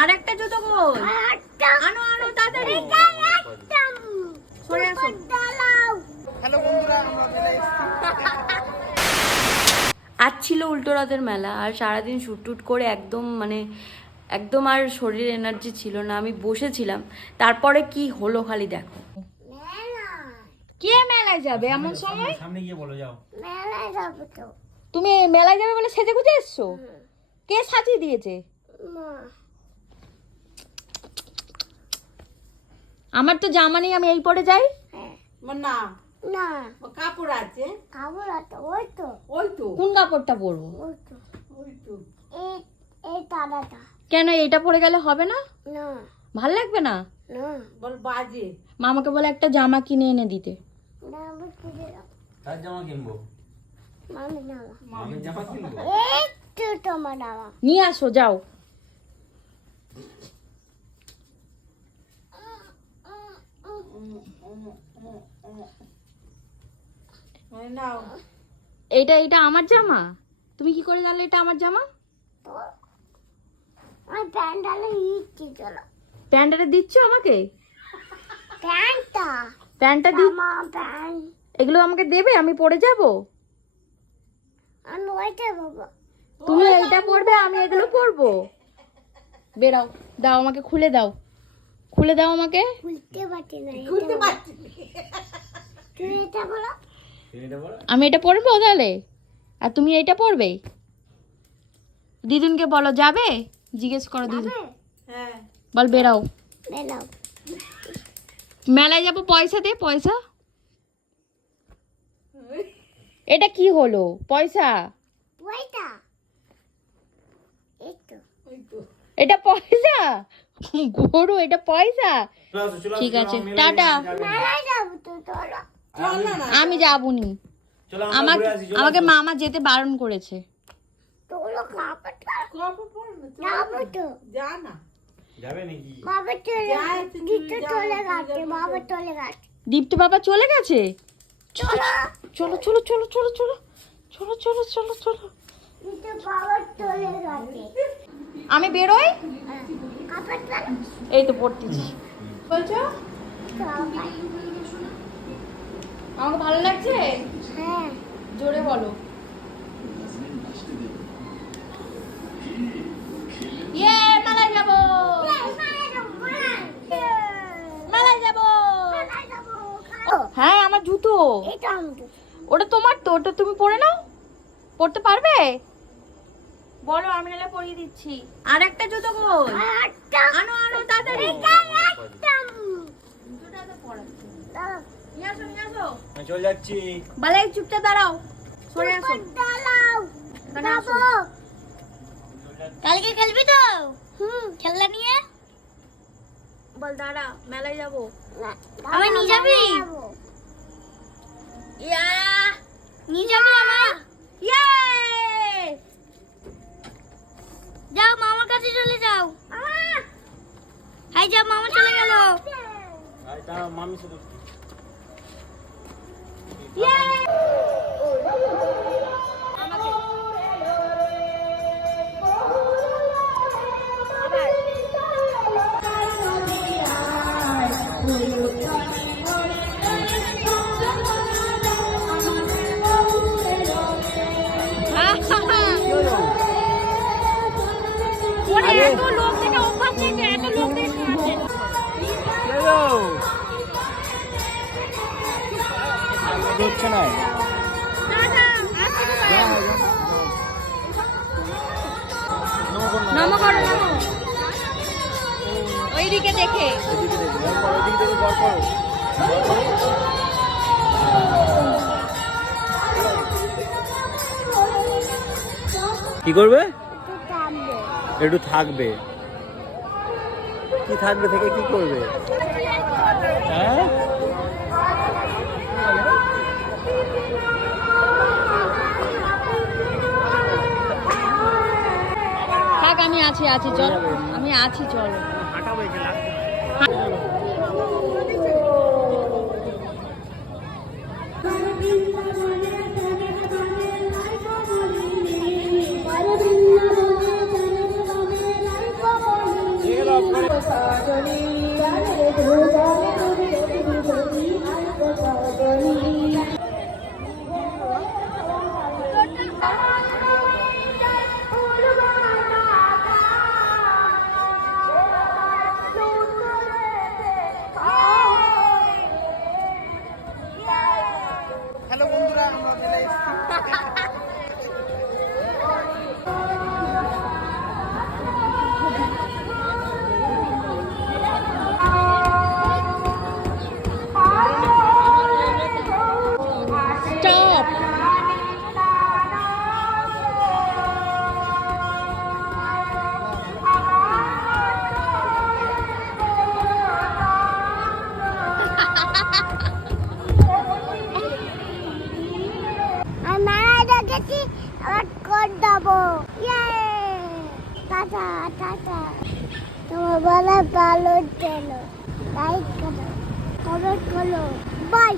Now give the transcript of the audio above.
আর একটা জুতো কই? আনো আনো তাড়াতাড়ি। সরে আসো। হ্যালো বন্ধুরা, আমরা চলে আজ ছিল উল্টো রথের মেলা, আর সারাদিন শুট টুট করে একদম আর শরীরে এনার্জি ছিল না। আমি বসেছিলাম, তারপরে কি হলো খালি দেখো। কে মেলায় যাবে এমন সময়? সামনে গিয়ে বলো, যাও। মেলায় যাবো তো। তুমি মেলায় যাবে বলে সেজে গুজে এসছো? কে সাজিয়ে দিয়েছে? মা। আমার তো জামা নেই, আমি এই পরে যাই। না না কাপড় আছে। কাপড় আছে, ওই তো কোন কাপড়টা পরবো? ওই তো এই এই তারাটা। কেন এইটা পরে গেলে হবে না? না ভাল লাগবে না? না বল বাজে। মামাকে বলে একটা জামা কিনে এনে দিতে। না আমি কিনে দাও। তার জামা কিনবো, মামি নাও। আমি জামা কিনবো। এই তো তোমার নাও। নিয়ে আসো, যাও। এইটা আমার জামা? তুমি কি করে জানলে এটা আমার জামা? তো আমি প্যান্ডালে ইচ্ছি চলো। প্যান্টটা দিচ্ছ আমাকে? প্যান্টটা দি। মা প্যান্ট এগুলো আমাকে দেবে, আমি পরে যাব? আমি ওইটা বাবা। তুমি এইটা পরবে, আমি এগুলো পরবো। বেরাও, দাও আমাকে, খুলে দাও, খুলে দাও আমাকে। খুলতে পারছি না, খুলতে পারছি। তুই এটা বলো। আমি এটা পরবো তাহলে, আর তুমি এইটা পরবে? দিদুনকে বলো যাবে, জিজ্ঞেস করো দিদুন। হ্যাঁ বল বেরাও। বেলাও। মেলায় যাবো, পয়সা দে, পয়সা। এটা কি হলো? পয়সা? ওইটা এই তো। এটা পয়সা? গরু, এটা পয়সা? ঠিক আছে, টাটা। মেলায় যাবো তো চলো। আমি যাবনি, আমাকে মামা যেতে বারণ করেছে। তোলো কাপড় যাবো তো। যা না। যাবে নাকি? বাবা চলে দিতে চলে গেছে, বাবা চলে গেছে। দীপ্ত বাবা চলে গেছে? চলো চলো চলো চলো চলো চলো চলো চলো চলো চলো। দিতে বাবা চলে গেছে। আমি বেরোই। কাপড় চলো। এই তো পড়তেছি। বলছো আমাকে ভালো লাগছে? হ্যাঁ জোরে বলো। ইয়ে, মেলায় যাবো, মেলায় যাবো। হ্যাঁ, আমার জুতো। এটা আমি ওটা তোমার তো, ওটা তুমি পরে নাও। পরতে পারবে? বলো, আমি নাহলে পরিয়ে দিচ্ছি। আর একটা জুতো কই? আনো আনো তাড়াতাড়ি। জুতোটা তো পরাচ্ছি। নিয়ে আসো নিয়ে আসো। আমি চলে যাচ্ছি। বলে চুপচাপ দাঁড়াও, সরে আসো। দাঁড়াও যাবো। কালকে খেলবি তো? খেলনা নিয়ে বল দাঁড়া, মেলায় যাবো। আমি নিয়ে যাবি? ইয়া, নিয়ে যাবি আমায়? ইয়ে। যাও মামার কাছে চলে যাও। হাই যাও, মামা চলে গেল। আর তা মামি শুধু এত লোক দেখে অভ্যাস থেকে, এত লোক দেখে আছে। হচ্ছে না। নমো করো, নমো। ওইদিকে দেখে। কি করবে? একটু থাকবে। কি থাকবে থেকে কি করবে? হ্যাঁ, থাক, আমি আছি আছি, চল, আমি আছি, চল। হাঁটাবো এখানে। হ্যালো বন্ধুরা, আমরা চলে এসেছি। আবার কোড দেবো। Tata tata. তোমার বলা ভালো ছিল। লাইক করো, কমেন্ট করো, বাই।